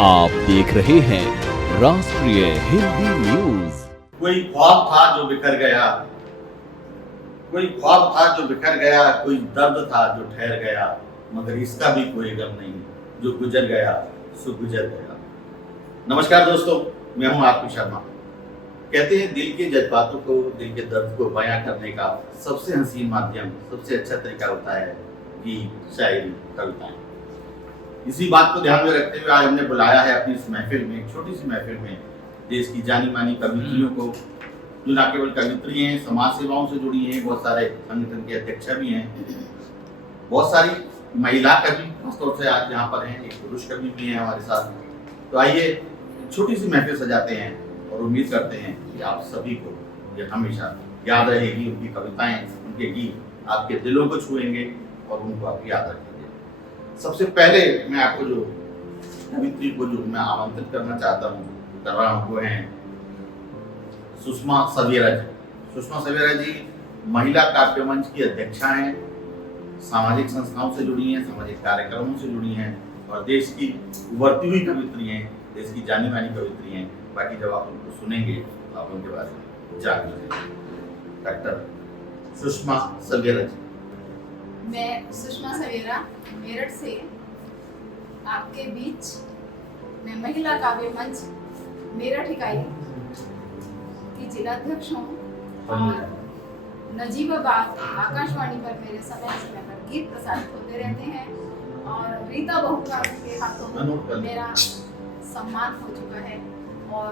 आप देख रहे हैं राष्ट्रीय हिंदी न्यूज। कोई ख्वाब था जो बिखर गया, कोई ख्वाब था जो बिखर गया, कोई दर्द था जो ठहर गया, मगर इसका भी कोई गम नहीं, जो गुजर गया सो गुजर गया। नमस्कार दोस्तों, मैं हूं आपकी शर्मा। कहते हैं दिल के जज्बातों को, दिल के दर्द को बयां करने का सबसे हसीन माध्यम, सबसे अच्छा तरीका होता है गीत, शायरी, कविताएं। इसी बात को ध्यान में रखते हुए आज हमने बुलाया है अपनी इस महफिल में, एक छोटी सी महफिल में, देश की जानी मानी कवित्रियों को, जो न केवल कवित्री हैं, समाज सेवाओं से जुड़ी हैं, बहुत सारे संगठन के अध्यक्ष भी हैं, बहुत सारी महिला कवि खासतौर से आज यहाँ पर हैं, एक पुरुष कवि भी हैं हमारे साथ। तो आइए छोटी सी महफिल सजाते हैं और उम्मीद करते हैं कि आप सभी को ये हमेशा याद रहेगी, उनकी कविताएं, उनके गीत आपके दिलों को छुएंगे और उनको आप याद रखेंगे। सबसे पहले मैं आपको जो कवित्री को जो मैं आमंत्रित करना चाहता हूँ, कर रहा हूँ, वो हैं सुषमा सवेरा जी। सुषमा सवेरा जी महिला काव्य मंच की अध्यक्षा हैं, सामाजिक संस्थाओं से जुड़ी हैं, सामाजिक कार्यक्रमों से जुड़ी हैं और देश की उभरती हुई कवित्री हैं, देश की जानी मानी कवित्री हैं। बाकी जब आप उनको सुनेंगे तो आप उनके बारे में जान लीजिए। डॉक्टर सुषमा सवेरा जी। मैं सुषमा सवेरा मेरठ से आपके बीच मैं महिला काव्य मंच मेरठ इकाई की जिलाध्यक्ष हूँ और नजीबाबाद आकाशवाणी पर मेरे समय समय पर गीत प्रसारित होते रहते हैं और रीता बहुका के हाथों में मेरा सम्मान हो चुका है। और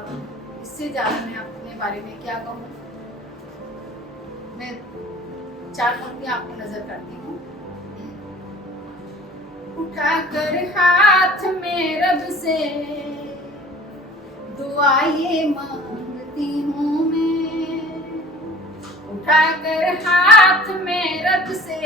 इससे ज़्यादा मैं अपने बारे में क्या कहूँ, मैं 4 पंक्तियाँ आपको नजर करती हूँ। उठाकर हाथ में रब से दुआएं मांगती हूँ मैं, उठाकर हाथ में रब से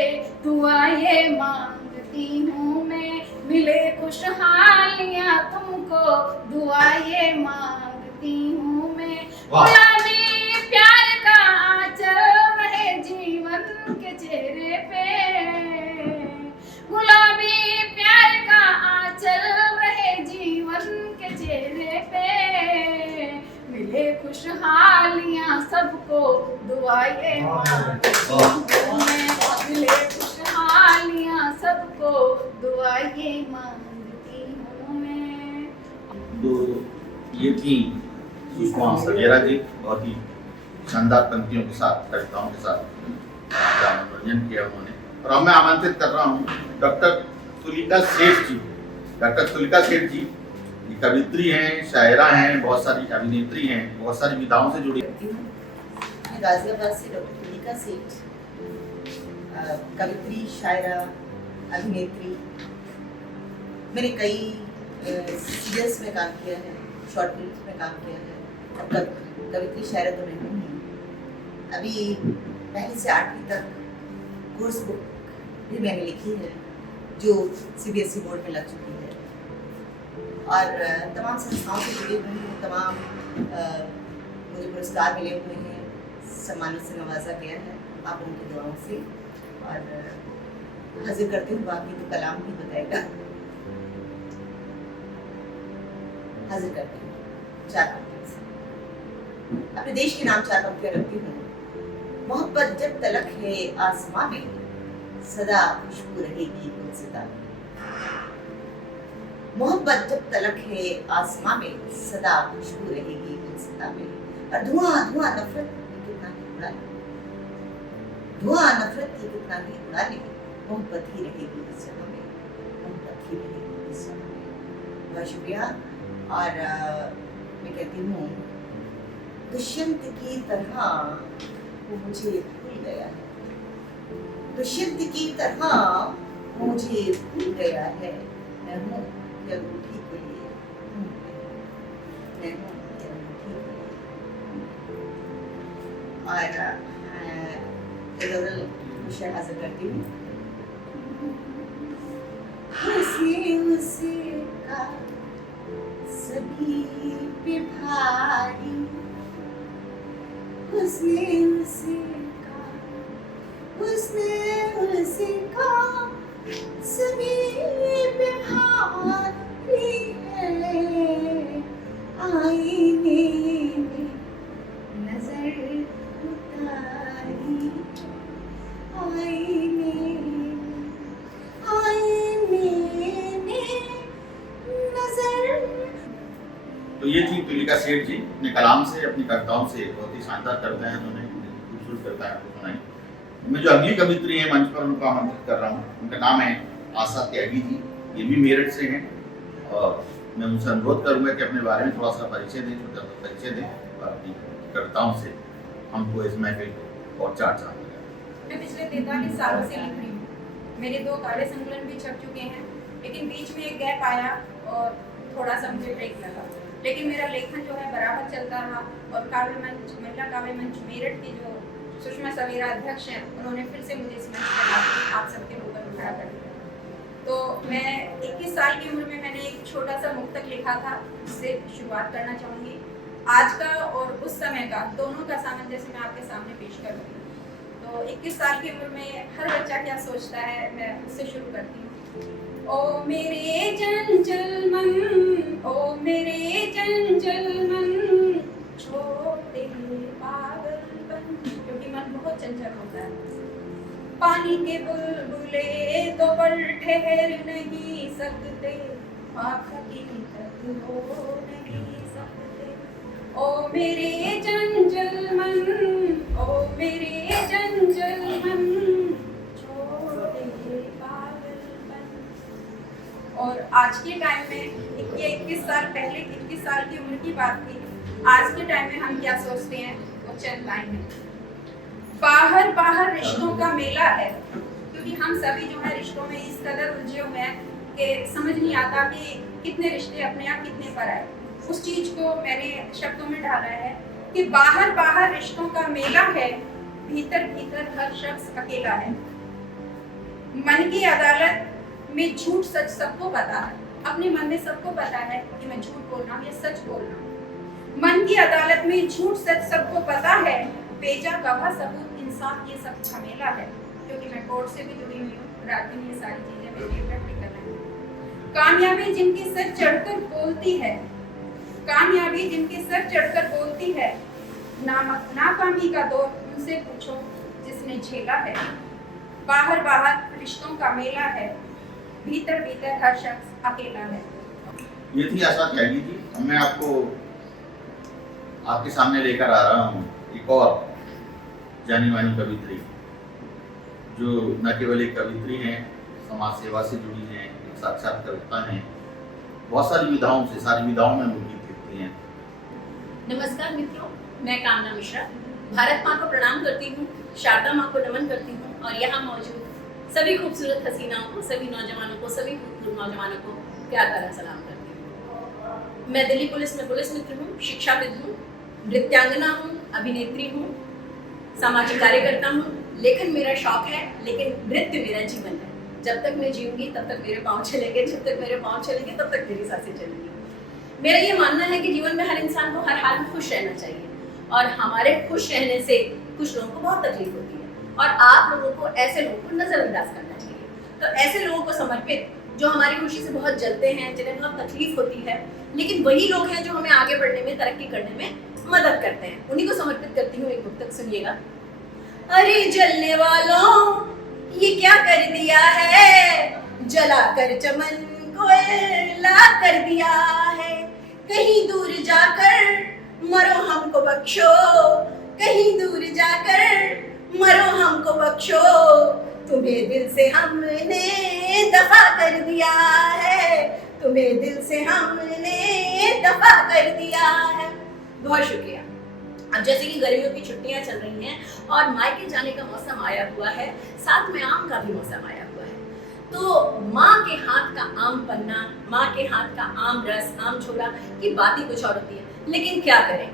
दुआएं मांगती हूँ मैं, मिले खुशहालियाँ तुमको दुआएं मांगती हूँ मैं। गुलाबी प्यार का आंचल रहे जीवन के चेहरे पे, गुलाबी प्यार का आंचल रहे जीवन के चेहरे पे, मिले खुशहालियाँ सबको दुआएं मांगती हूँ मैं, मिले खुशहालियाँ सबको दुआएं मांगती हूँ मैं। तो ये थी सुषमा सवेरा जी, बहुत ही शानदार पंक्तियों के साथ, कविताओं के साथ आपका मनोरंजन किया उन्होंने। और अब मैं आमंत्रित कर रहा हूँ डॉक्टर तुलिका सेठ जी। डॉक्टर तुलिका सेठ जी कवित्री हैं, शायरा हैं, बहुत सारी अभिनेत्री हैं, बहुत सारी विधाओं से जुड़ी। मैं गाजियाबाद से डॉक्टर तुलिका सेठ, कवित्री, शायरा, अभिनेत्री। मैंने कई सीरियल्स में काम किया है, शॉर्ट फिल्म्स में काम किया है और कवित्री शायरा तो नहीं हूँ। अभी पहली से 8वीं तक कोर्स बुक भी मैंने लिखी है जो CBSE बोर्ड में लग चुकी है और तमाम संस्थाओं से जुड़े हुए हैं, तमाम मुझे पुरस्कार मिले हुए हैं, सम्मानों से नवाजा गया है आप उनकी दुआओं से। और हाजिर करते हुए बाकी तो कलाम भी बताएगा। हाजिर करते हैं 4 पंक्तियों से। अपने देश के नाम 4 पंक्तियां रखती हूँ। मोहब्बत जब तलक है आसमां में, सदा खुशबू रहेगी गुलसिता में। मोहब्बत जब तलक है आसमां में, सदा खुशबू रहेगी गुलसिता में। और धुआं धुआं नफरत की कितना ही उड़ा ले, धुआं नफरत की कितना ही उड़ा ले, मोहब्बत ही रहेगी इस जगह में, मोहब्बत ही रहेगी इस जगह में। बहुत शुक्रिया। और मैं कहती हूँ दुष्यंत की तरह वो मुझे भूल गया है, दुष्यंत की तरह वो मुझे भूल गया है। मैं हूँ क्या रूठी के लिए, मैं हूँ क्या रूठी के लिए। और शेर हाजिर करती हूँ। उसे का सभी पे भारी, उसने का सभी पे भारी है। जी तुलिका सेठ जी अपने कलाम से, अपनी कविताओं से बहुत ही शानदार कविताएं उन्होंने खूबसूरत कविताएं आपको सुनाई। मैं जो अगली कवित्री है मंच पर उनको आमंत्रित कर रहा हूँ, उनका नाम है आशा त्यागी जी। ये भी मेरठ से हैं और मैं उनसे अनुरोध करूंगा कि अपने बारे में थोड़ा सा परिचय दें, छोटा सा परिचय दें और अपनी कविताओं से हमको इस महफिल को और चार चांद लगाएं। मैं पिछले 43 सालों से लिख रही हूँ। मेरे 2 काव्य संकलन भी छप चुके हैं, लेकिन बीच में एक गैप आया और थोड़ा सा मुझे ब्रेक लगा। लेकिन मेरा लेखन जो है बराबर चलता रहा और काव्य मंच, महिला काव्य मंच मेरठ की जो सुषमा सवेरा अध्यक्ष हैं, उन्होंने फिर से मुझे इस मंच पर लाकर आप सबके ऊपर में खड़ा कर दिया। तो मैं 21 साल की उम्र में मैंने एक छोटा सा मुक्तक लिखा था, जिससे शुरुआत करना चाहूँगी। आज का और उस समय का दोनों का सामंजस्य मैं आपके सामने पेश करूँगी। तो 21 साल की उम्र में हर बच्चा क्या सोचता है, मैं उससे शुरू करती हूँ। ओ मेरे चंचल मन, ओ मेरे चंचल मन, छोटे पागलपन, क्योंकि मन बहुत चंचल होता है। पानी के बुलबुले तो पर ठहर नहीं सकते, आँख की तक हो नहीं सकते। ओ मेरे चंचल मन, ओ मेरे चंचल मन, छोटे पागलपन। और आज के टाइम में ये 21 साल पहले 21 साल की उम्र की बात थी। आज के टाइम में हम क्या सोचते हैं वो चंद लाइन है। बाहर बाहर रिश्तों का मेला है, क्योंकि हम सभी जो है रिश्तों में इस कदर उलझे हुए हैं कि समझ नहीं आता कि कितने रिश्ते अपने आप कितने पर आए। उस चीज को मैंने शब्दों में ढाला है कि बाहर बाहर रिश्तों का मेला है, भीतर भीतर हर शख्स अकेला है। मन की अदालत में झूठ सच सबको पता है, अपने मन में सबको पता है कि मैं झूठ बोल रहा हूँ या सच बोल रहा हूँ। मन की अदालत में झूठ सच सबको पता है, बेजा गवाह सबूत इंसाफ ये सब झमेला है। क्योंकि मैं कोर्ट से भी जुड़ी हुई हूँ, रात में ये सारी चीजें मेरी प्रैक्टिकल है। कामयाबी जिनकी सर चढ़कर बोलती है, कामयाबी जिनके सर चढ़कर बोलती है, नाकामी का दौर उनसे पूछो जिसने झेला है। बाहर बाहर रिश्तों का मेला है, भीतर भीतर हर शख्स अकेला है। ये थी आशा त्यागी जी। अब मैं आपको आपके सामने लेकर आ रहा हूँ एक और जानी मानी कवित्री, जो न केवल एक कवित्री हैं, समाज सेवा से जुड़ी हैं, एक साक्षात कविता हैं, बहुत सारी विधाओं से, सारी विधाओं में वो गीत लिखती हैं। नमस्कार मित्रों, मैं कामना मिश्रा भारत माँ को प्रणाम करती हूँ, शारदा माँ को नमन करती हूँ और यहाँ मौजूद सभी खूबसूरत हसीनाओं को, सभी नौजवानों को, सभी खूबसूरत नौजवानों को प्यार भरा सलाम करती हूँ। मैं दिल्ली पुलिस में पुलिस मित्र हूँ, शिक्षाविद हूँ, नृत्यांगना हूँ, अभिनेत्री हूँ, सामाजिक कार्यकर्ता हूँ। लेखन मेरा शौक है, लेकिन नृत्य मेरा जीवन है। जब तक मैं जीऊंगी तब तक मेरे पाँव चलेंगे, जब तक मेरे पाँव चलेंगे तब तक मेरी सांसें चलेंगी। मेरा ये मानना है कि जीवन में हर इंसान को हर हाल में खुश रहना चाहिए और हमारे खुश रहने से कुछ लोगों को बहुत तकलीफ होती है और आप लोगों को ऐसे लोगों को नजरअंदाज करना चाहिए। तो ऐसे लोगों को समर्पित जो हमारी खुशी से बहुत जलते हैं, जिन्हें बहुत तकलीफ होती है, लेकिन वही लोग हैं जो हमें आगे बढ़ने में, तरक्की करने में मदद करते हैं, उन्हीं को समर्पित करती हूँ। एक मुक्तक सुनिएगा। अरे जलने वालों ये क्या कर दिया है, जलाकर चमन को ला कर दिया है। कहीं दूर जाकर मरो हमको बख्शो, कहीं दूर जाकर मरो हमको बख्शो, तुम्हें दिल से हमने दफा कर दिया है, तुम्हें दिल से हमने दफा कर दिया है। बहुत शुक्रिया। अब जैसे कि गर्मियों की छुट्टियां चल रही हैं और मायके जाने का मौसम आया हुआ है, साथ में आम का भी मौसम आया हुआ है, तो माँ के हाथ का आम पन्ना, माँ के हाथ का आम रस, आम छोला की बात ही कुछ और होती है। लेकिन क्या करें,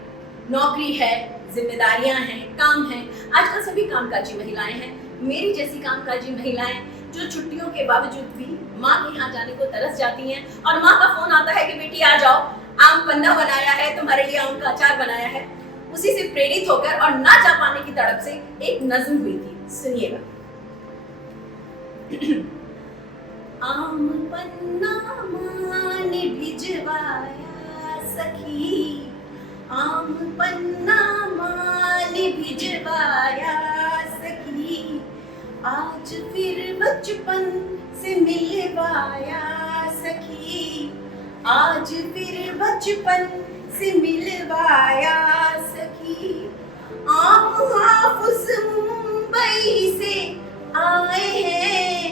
नौकरी है, जिम्मेदारियां हैं, काम है। आजकल सभी कामकाजी महिलाएं हैं, मेरी जैसी कामकाजी महिलाएं जो छुट्टियों के बावजूद भी माँ के यहाँ जाने को तरस जाती हैं और माँ का फोन आता है कि बेटी आ जाओ, आम पन्ना बनाया है, तुम्हारे लिए आम का अचार बनाया है। उसी से प्रेरित होकर और ना जा पाने की तड़प से एक नज्म हुई थी, सुनिएगा। आम पन्ना माँ ने भिजवाया सखी, आम पन्ना माँ ने भिजवाया सखी, आज फिर बचपन से मिलवाया सखी, आज फिर बचपन से मिलवाया सखी। आम हाफिज मुंबई से आए हैं,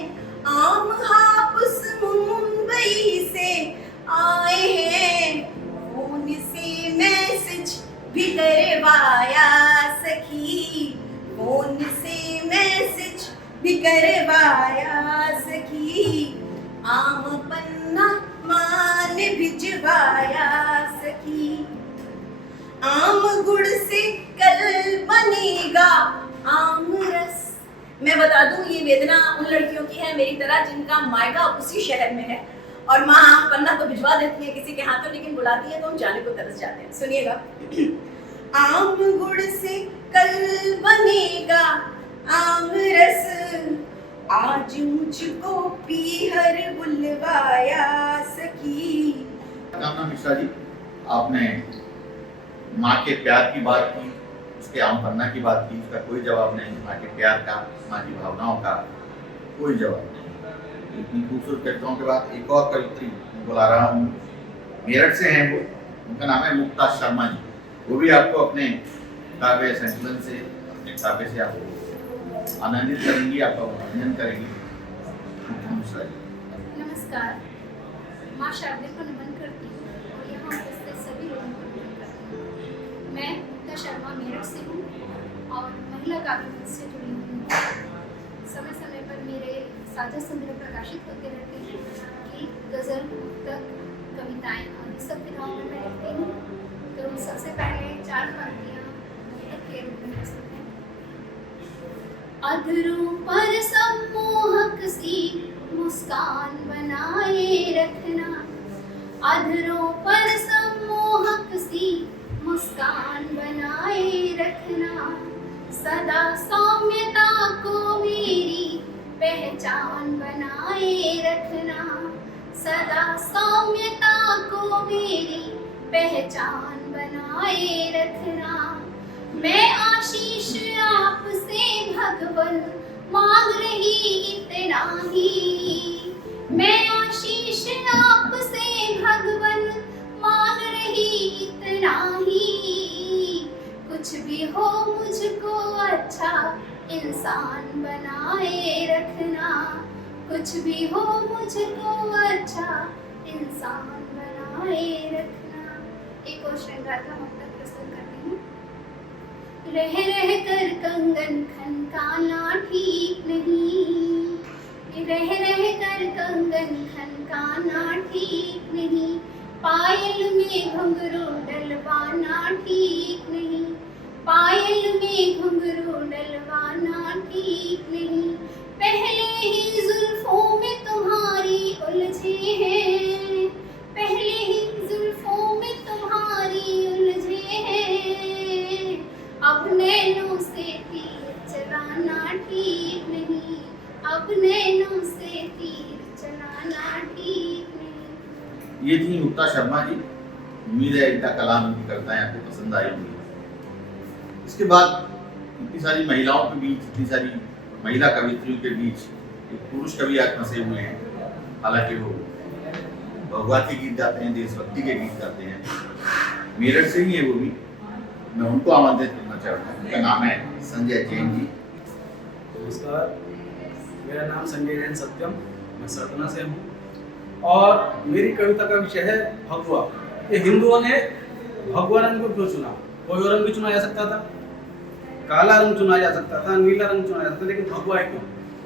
आम हाफिज मुंबई से आए हैं, फोन से मैसेज भी करवाया सखी, फोन से मैसेज भी करवाया सखी। आम पन्ना मान भिजवाया सखी। आम गुड़ से कल बनेगा आम रस। मैं बता दूं ये वेदना उन लड़कियों की है मेरी तरह जिनका मायका उसी शहर में है और माँ आम पन्ना तो भिजवा देती है किसी के हाथों, लेकिन बुलाती है तो हम जाने को तरस जाते हैं। सुनिएगा। आम गुड़ से कल बनेगा आम रस, आज मुझको पीहर बुलवाया सखी। कामना मिश्रा जी, आपने माँ के प्यार की बात की, उसके आम पन्ना की बात की, उसका कोई जवाब नहीं। माँ के प्यार का, माँ की भावनाओं का कोई जवाब नहीं। इतनी खूबसूरत कविताओं के बाद एक और कवित्री बुला रहा हूँ, मेरठ से हैं वो, उनका नाम है मुक्ता शर्मा जी। वो भी आपको अपने काव्य संकलन से, अपने काव्य से आपको आनंदित करेंगी, आपका मनोरंजन करेंगी। मुक्ता मिश्रा जी। नमस्कार, माँ शारदे को नमन करती हूँ और यहाँ उपस्थित सभी लोगों को नमन करती हूँ। मैं मुक्ता शर्मा मेरठ से हूँ और महिला काव्य मंच से जुड़ी हूँ। समय समय पर मेरे साझा संग्रह प्रकाशित होते रहते हैं, गीत, गज़ल, मुक्तक, कविताएं आदि सब विधाओं में मैं लिखती हूँ। तो सबसे पहले 4 पंक्तियाँ मुक्तक के रूप में प्रस्तुत हैं। अधरों पर सम्मोहक सी मुस्कान बनाए रखना, अधरों पर सम्मोहक सी मुस्कान बनाए रखना, सदा सौम्यता को मेरी पहचान बनाए रखना, सदा सौम्यता को मेरी पहचान बनाए रखना। मैं आशीष आपसे भगवन मांग रही इतना ही, मैं आशीष आपसे भगवन मांग रही इतना ही। कुछ भी हो मुझको अच्छा इंसान बनाए रखना, कुछ भी हो मुझको अच्छा इंसान बनाए रखना। एक और श्रृंगार का मुक्तक प्रस्तुत करती हूँ। रह रह कर कंगन खनकाना ठीक नहीं, रह रह कर कंगन खनकाना ठीक नहीं, पायल में घुंघरू डलवाना ठीक नहीं, पायल में घुंघरू डलवाना ठीक नहीं। पहले ही जुल्फों में तुम्हारी उलझे हैं, पहले ही जुल्फों में तुम्हारी उलझे हैं, अब नैनों से तीर चलाना ठीक नहीं, अब नैनों से तीर चलाना ठीक नहीं। ये थी मुक्ता शर्मा जी। उम्मीद है इनका कलाम, इनकी कविताएं आपको पसंद आई होंगी। इसके बाद इतनी सारी महिलाओं के बीच, इतनी सारी महिला कवित्रियों के बीच एक पुरुष कवि आज फंसे हुए हैं। हालांकि वो भगवा के गीत गाते हैं, देशभक्ति के गीत गाते हैं, मेरठ से ही है वो भी। मैं उनको आमंत्रित करना चाहता हूँ। उनका नाम है संजय जैन जी। नमस्कार, मेरा नाम संजय जैन सत्यम, मैं सरदना से हूँ और मेरी कविता का विषय है भगवा। ये हिंदुओं ने भगवा रंग को क्यों चुना? कोई और रंग भी चुना जा सकता था, काला रंग चुना जा सकता था, नीला रंग चुना जा सकता था, लेकिन भगवा है क्यों?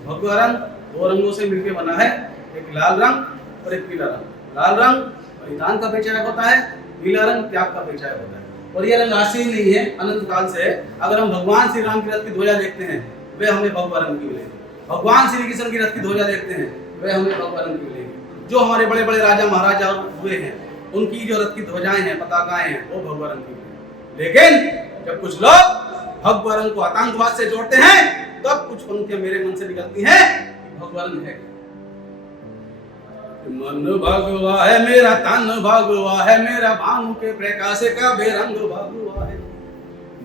भगवा रंग 2 रंगों से मिलकर बना है, एक लाल रंग और एक पीला रंग। लाल रंग बलिदान का परिचायक होता है, पीला रंग त्याग का परिचायक होता है। और ये रंग आज से ही नहीं है, अनंत काल से है। अगर हम भगवान श्री राम की रथ की ध्वजा देखते हैं वे हमें भगवा रंग की मिलेगी, भगवान श्री कृष्ण की रथ की ध्वजा देखते हैं वे हमें भगवा रंग की मिलेगी। जो हमारे बड़े बड़े राजा महाराजा हुए हैं उनकी जो रथ की ध्वजाएं हैं, पताकाएं हैं, वो भगवा रंग की मिलेगी। लेकिन जब कुछ लोग भगवा रंग को आतंकवाद से जोड़ते हैं तब कुछ पंक्तियां मेरे मन से निकलती हैं, भगवा रंग है। मन भगवा है मेरा, तन भगवा है मेरा, भानु के प्रकाश का बेरंग भगवा है।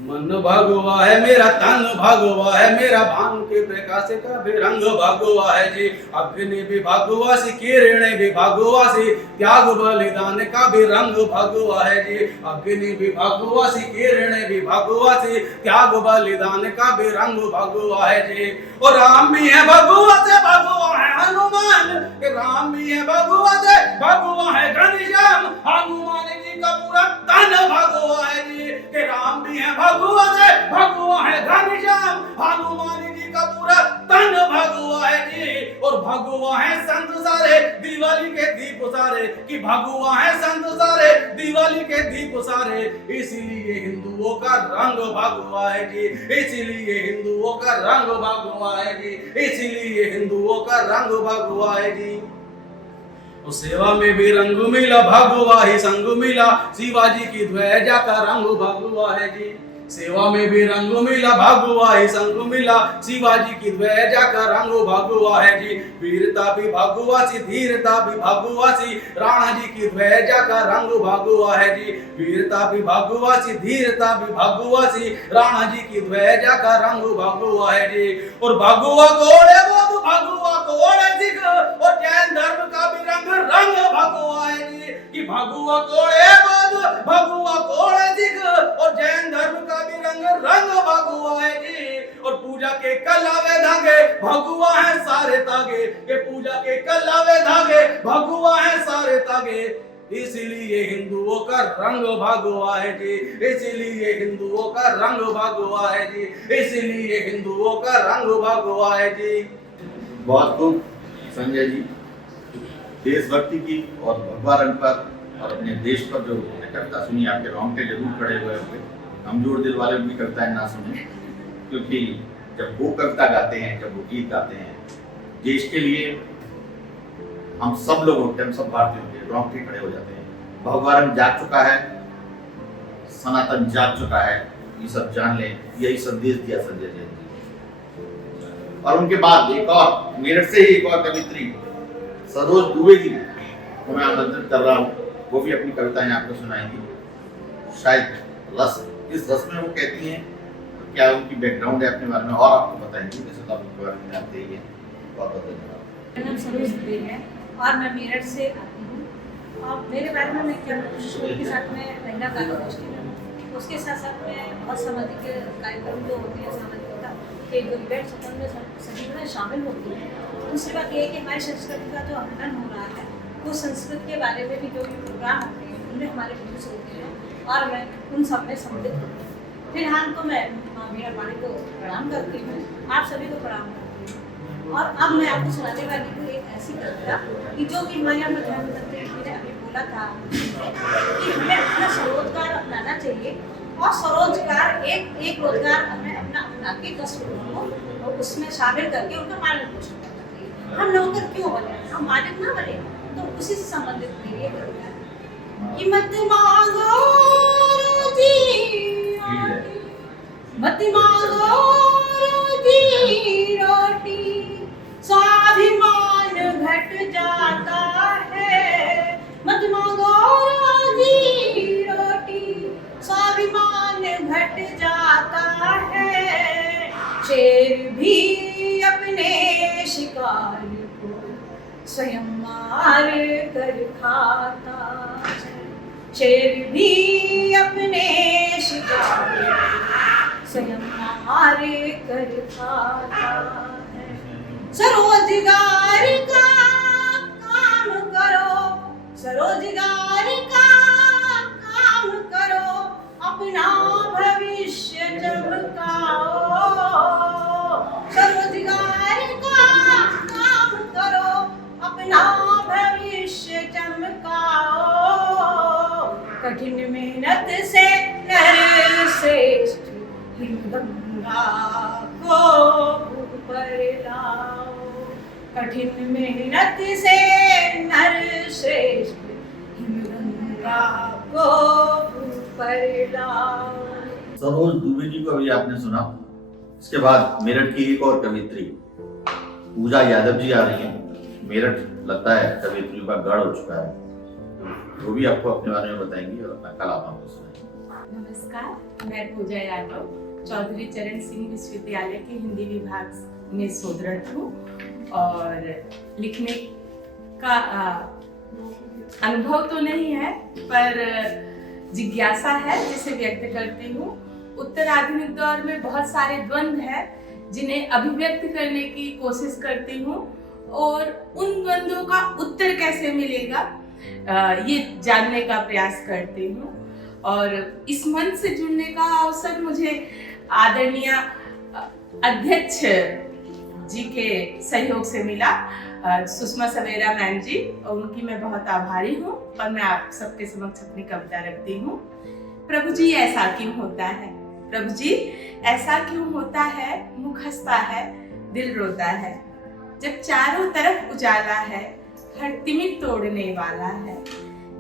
मन भगवा है मेरा, तन भगवा है मेरा, भानु के प्रकाश का भी रंग भगवा है जी। अग्नि भी भगवा सी, किरण भी भगवा सी, त्याग बलिदान का भी रंग भगवा है जी। अग्नि भी भगवा सी, किरण भी भगवा सी, त्याग बलिदान का भी रंग भगवा है जी। और राम भी है भगवा से, भगवा है हनुमान, राम भी है भगवा से, भगवा है घनश्याम, हनुमान जी का पूरा तन भगवा है जी। के राम भी है भगवा से, भगवा है घनश्याम, हनुमान जी का पूरा तन भगवा है जी। और भगवा है संत सारे, दिवाली के दीप सारे, कि भगवा है संत सारे, दिवाली के दीप सारे, इसीलिए हिंदुओं का रंग भगवा है जी। इसीलिए हिंदुओं का रंग भगवा है जी। इसीलिए हिंदुओं का रंग भगवा है जी। उस सेवा में भी रंग मिला, भगवा ही संग मिला, शिवाजी की ध्वजा का रंग भगवा है जी। सेवा में भी रंग मिला, भगवा ही संग मिला, शिवाजी की ध्वजा का रंग भगवा है जी। वीरता भी भगवा सी, धीरता भी भगवा सी, राणा जी की ध्वजा का रंग भगवा है जी। वीरता भी भगवा सी, धीरता भी भगवा सी, राणा जी की ध्वजा का रंग भगवा है जी। और भगवा कोड़े बौद्ध, भगवा कोड़े सिख, और जैन धर्म का भी रंग भगवा है जी। कि भगवा कोड़े बौद्ध, भगवा कोड़े सिख, और जैन धर्म का भी रंग भगवा है जी। और पूजा के कलावे धागे भगवा है सारे तागे, के पूजा के कलावे धागे भगवा है सारे तागे, इसीलिए हिंदुओं का रंग भगवा है जी। इसीलिए हिंदुओं का रंग भगवा है जी। इसीलिए हिंदुओं का रंग भगवा है जी। बहुत खूब संजय जी, देशभक्ति की और भगवा रंग पर और अपने देश पर जो कविता सुनी, आपके रोंगटे जरूर खड़े हुए होंगे। कमजोर दिल वाले भी कविताएं ना सुने, क्योंकि जब वो कविता गाते हैं, जब वो गीत गाते हैं देश के लिए, हम सब लोग होते हैं, हम सब भारतीयों के रोंगटे खड़े हो जाते हैं। भगवा रंग जाग चुका है, सनातन जाग चुका है, ये सब जान लें। यही संदेश दिया संजय जैन जी। और उनके बाद एक और मेरठ से ही एक और कवित्री सरोज दुबे जी को मैं आमंत्रित कर रहा हूँ, वो भी अपनी कविताएं आपको सुनाएंगी। शायद रस, इस रस में वो कहती हैं, क्या उनकी बैकग्राउंड है अपने बारे में और आपको बताएंगी, जैसे तो आपके बारे में आते ही है। बहुत बहुत धन्यवाद। मेरा नाम सरोज दुबे है और मैं मेरठ से आती हूँ। और मेरे बारे में मैं क्या स्कूल के साथ में महिला कार्यगोष्ठी में हूँ, उसके साथ साथ में बहुत सामाजिक कार्यक्रम जो होते हैं, सामाजिकता के जो इवेंट्स होते हैं उनमें सभी में शामिल होती हैं। दूसरी बात ये है कि हमारी संस्कृति का जो हनन हो रहा है, वो संस्कृति के बारे में भी जो भी प्रोग्राम होते हैं उनमें हमारे व्यूज होते हैं और मैं उन सब में सम्मिलित होती हूँ। फिलहाल तो मैं माँ मीरा पाणी को प्रणाम करती हूँ, आप सभी को प्रणाम करती हूँ। और अब मैं आपको सुनाने वाली हूँ एक ऐसी कविता कि जो कि हमारे यहाँ प्रधानमंत्री जी ने अभी बोला था कि हमें अपना स्वरोजगार अपनाना चाहिए और स्वरोजगार एक रोजगार हमें अपना अपना के 10 लोगों को उसमें शामिल करके उनका पालन पोषण करना चाहिए। हम नौकर क्यों बने, हम मालिक ना बने। तो उसी से संबंधित मेरी कविता है कि मत मांगो जी, मत मांगो रोजी रोटी, स्वाभिमान घट जाता है। मत मांगो रोजी रोटी, स्वाभिमान घट जाता है। शेर भी अपने शिकार को स्वयं मार कर खाता है। शेर भी अपने शिकार को स्वयं मार कर खाता है। स्वरोजगार का काम करो, स्वरोजगार का काम करो, अपना भविष्य चमकाओ। स्वरोजगार का काम करो, अपना भविष्य चमकाओ। कठिन मेहनत से नर श्रेष्ठ हिमगंगा को ऊपर लाओ। कठिन मेहनत से नर श्रेष्ठ हिमगंगा को ऊपर लाओ। सरोज दुबे जी को अभी आपने सुना। इसके बाद मेरठ की एक और कवित्री पूजा यादव जी आ रही हैं। मेरठ लगता है कवित्रियों का गढ़ हो चुका है, वो भी आपको अपने बारे में बताएंगी और अपना कला आपको सुनाएंगी। नमस्कार, मैं पूजा यादव चौधरी चरण सिंह विश्वविद्यालय के हिंदी विभाग में शोधरत हूँ और लिखने का अनुभव तो नहीं है पर जिज्ञासा है जिसे व्यक्त करती हूँ। उत्तर आधुनिक दौर में बहुत सारे द्वंद्व हैं जिन्हें अभिव्यक्त करने की कोशिश करती हूँ और उन द्वंद्वों का उत्तर कैसे मिलेगा ये जानने का प्रयास करती हूँ। और इस मंच से जुड़ने का अवसर मुझे आदरणीय अध्यक्ष जी के सहयोग से मिला, सुषमा सवेरा मैम जी, और उनकी मैं बहुत आभारी हूँ। और मैं आप सबके समक्ष अपनी कविता रखती हूँ। प्रभु जी ऐसा क्यों होता है, प्रभु जी ऐसा क्यों होता है, मुख हंसता है दिल रोता है, जब चारों तरफ उजाला है हर तिमिर तोड़ने वाला है,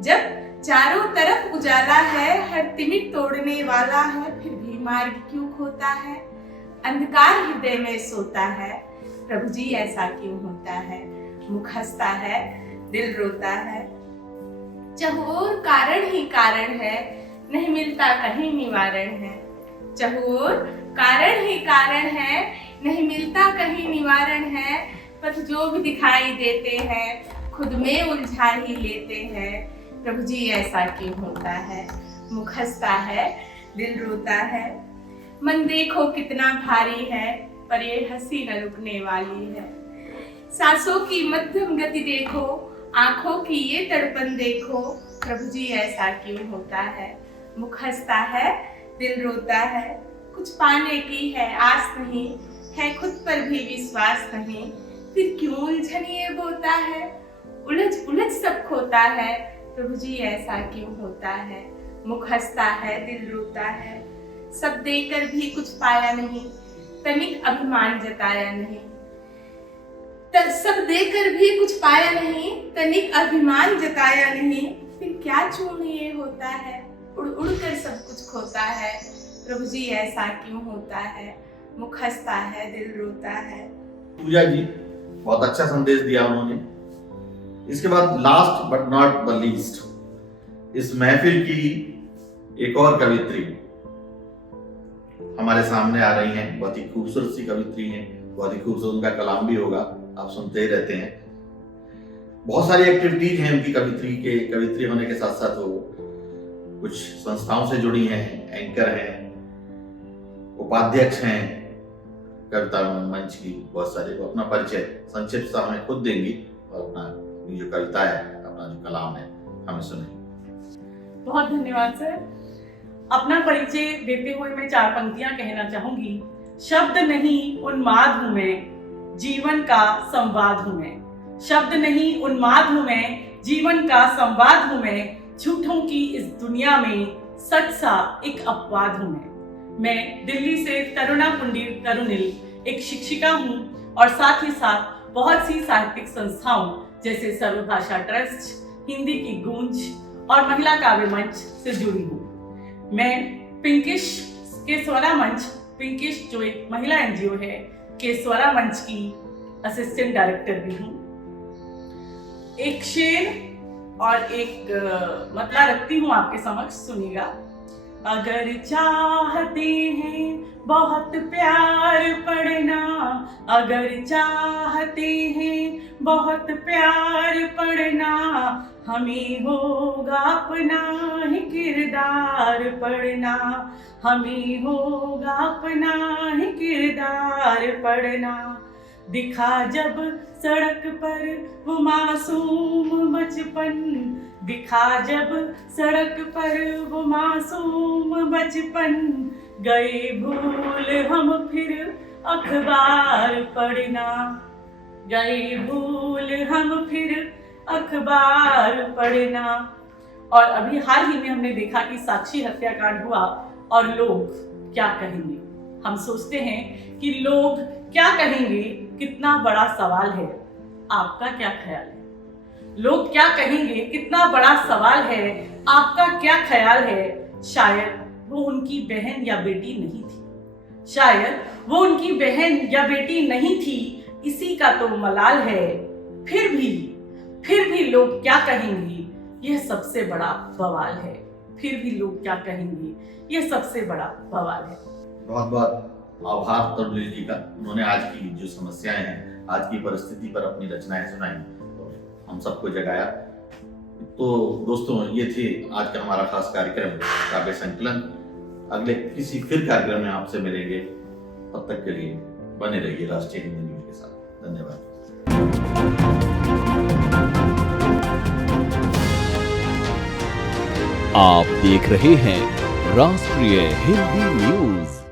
जब चारों तरफ उजाला है हर तिमिर तोड़ने वाला है, फिर भी मार्ग क्यों खोता है, अंधकार हृदय में सोता है, प्रभु जी ऐसा क्यों होता है, मुख हंसता है दिल रोता है, चहुओर कारण ही कारण है नहीं मिलता कहीं निवारण है, चहुओर कारण ही कारण है नहीं मिलता कहीं निवारण है, पर जो भी दिखाई देते हैं खुद में उलझा ही लेते हैं, प्रभु जी ऐसा क्यों होता है, मुख हंसता है दिल रोता है, मन देखो कितना भारी है पर ये हंसी न रुकने वाली है, सांसों की मध्यम गति देखो आंखों की ये तड़पन देखो, प्रभु जी ऐसा क्यों होता है, मुख हंसता है दिल रोता है, कुछ पाने की है आस नहीं है खुद पर भी विश्वास नहीं, फिर क्यों उलझन ये बोता है, उलझ उलझ सब खोता है, प्रभु जी ऐसा क्यों होता है, मुख हंसता है दिल रोता है, सब देकर भी कुछ पाया नहीं तनिक अभिमान जताया नहीं, सब देकर भी कुछ पाया नहीं तनिक अभिमान जताया नहीं, फिर क्या चूर्ण ये होता है, उड़ उड़ कर सब कुछ खोता है, प्रभु जी ऐसा क्यों होता है, मुख हंसता है दिल रोता है। पूजा जी बहुत अच्छा संदेश दिया उन्होंने। इसके बाद last but not the least इस महफिल की एक और कवित्री हमारे सामने आ रही हैं। बहुत ही खूबसूरत सी कवित्री हैं, बहुत ही खूबसूरत उनका कलाम भी होगा, आप सुनते ही रहते हैं। बहुत सारी एक्टिविटीज हैं उनकी कवित्री होने के साथ साथ वो कुछ संस्थाओं से जुड़ी हैं, एंकर हैं, उपाध्यक्ष हैं कविता मंच की। बहुत सारे वो अपना परिचय संक्षिप्त सा हमें खुद देंगी और अपना जो कविता है, अपना जो कलाम है हमें सुनेंगी। बहुत धन्यवाद सर। अपना परिचय देते हुए मैं 4 पंक्तियां कहना चाहूंगी। शब्द नहीं उन्माद हूं मैं, जीवन का संवाद हूं मैं। शब्द नहीं उन्माद हूं मैं, जीवन का संवाद हूं मैं। झूठों की इस दुनिया में सच सा एक अपवाद हूं मैं दिल्ली से तरुणा कुंडीर तरुनिल एक शिक्षिका हूं और साथ ही साथ बहुत सी साहित्यिक संस्थाओं जैसे सर्वभाषा ट्रस्ट, हिंदी की गूंज और महिला काव्य मंच से जुड़ी हूँ। मैं पिंकिश के स्वरा मंच, पिंकिश जो एक महिला एनजीओ है, के स्वरा मंच की असिस्टेंट डायरेक्टर भी हूँ। एक शेर और एक मतला रखती हूँ आपके समक्ष, सुनिएगा। अगर चाहते हैं बहुत प्यार पढ़ना, अगर चाहते हैं बहुत प्यार पढ़ना, हमें होगा अपना ही किरदार पढ़ना, हमें होगा अपना ही किरदार पढ़ना। दिखा जब सड़क पर वो मासूम बचपन, दिखा जब सड़क पर वो मासूम बचपन, गए भूल हम फिर अखबार पढ़ना, गए भूल हम फिर अखबार पढ़ना। और अभी हाल ही में हमने देखा कि साक्षी हत्याकांड हुआ और लोग क्या कहेंगे। हम सोचते हैं कि लोग क्या कहेंगे कितना बड़ा सवाल है। आपका क्या ख्याल है? लोग क्या कहेंगे कितना बड़ा सवाल है। आपका क्या ख्याल है? शायद वो उनकी बहन या बेटी नहीं थी, शायद वो उनकी बहन या बेटी नहीं थी, इसी का तो मलाल है। फिर भी लोग क्या कहेंगे, यह सबसे बड़ा बवाल है। फिर भी लोग क्या कहेंगे, ये सबसे बड़ा बवाल है। बहुत बहुत आभार तरुणी जी का, उन्होंने आज की जो समस्याएं हैं, आज की परिस्थिति पर अपनी रचनाएं सुनाई और हम सबको जगाया। तो दोस्तों, ये थे आज का हमारा खास कार्यक्रम काव्य संकलन। अगले किसी फिर कार्यक्रम में आपसे मिलेंगे, तब तक के लिए बने रहिए राष्ट्रीय हिंदी न्यूज के साथ। धन्यवाद। आप देख रहे हैं राष्ट्रीय हिंदी न्यूज।